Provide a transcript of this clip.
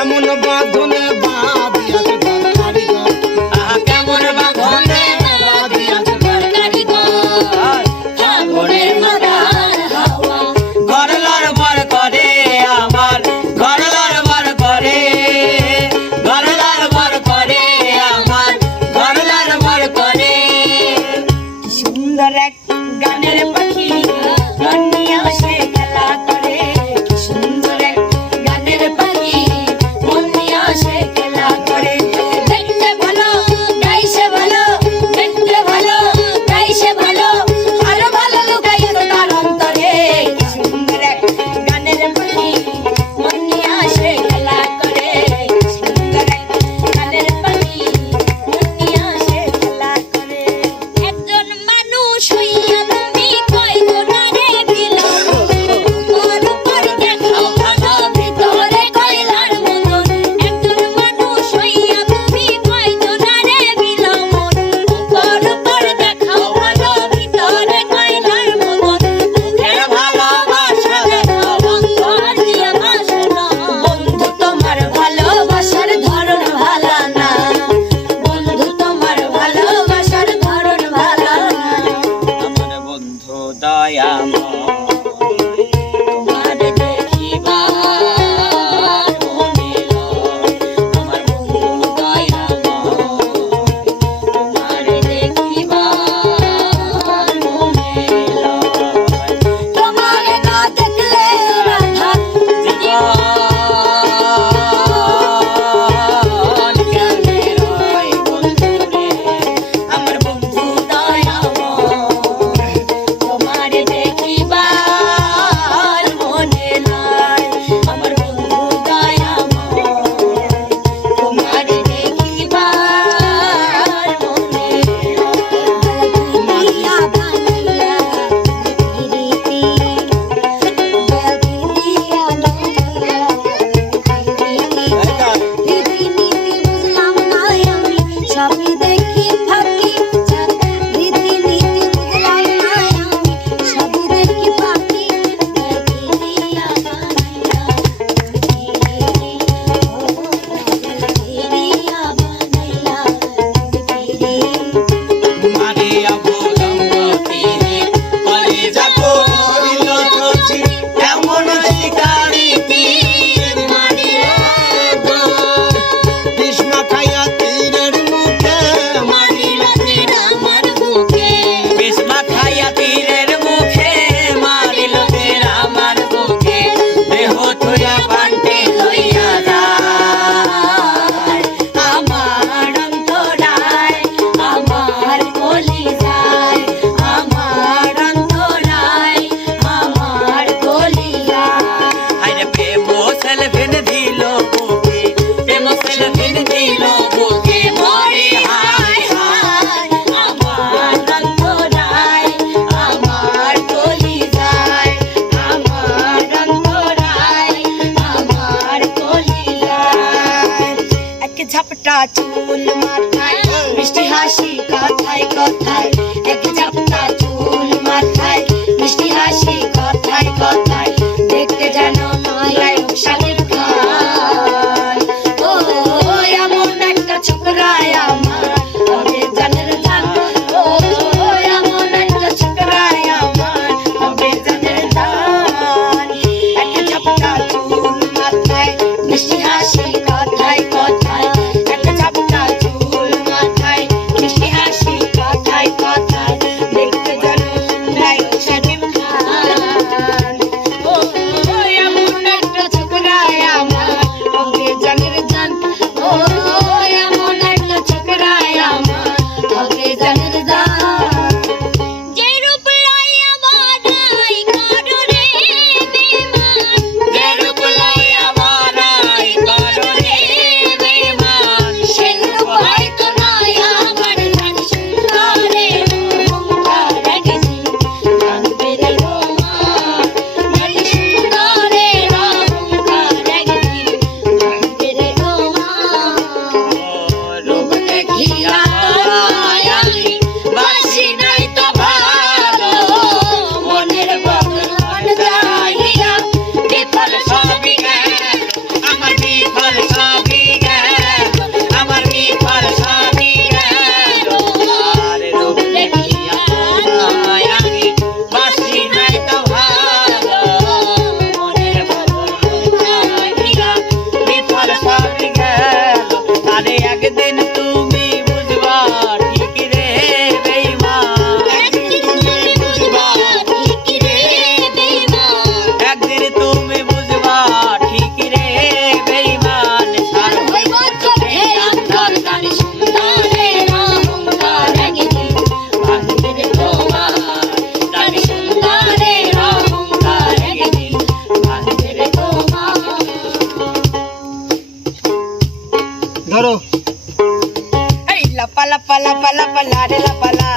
এমন বাঁধনে বাঁধ? ঝাপটা চুল মাথায়, মিষ্টি হাসি কথায় কথায়। এক ঝাপটা চুল মাথায়, মিষ্টি হাসি কথায় কথায়। দেখতে জানো নয় সাথে ধরো। এই লাপালা পালা পালা পালা রে লাপা লা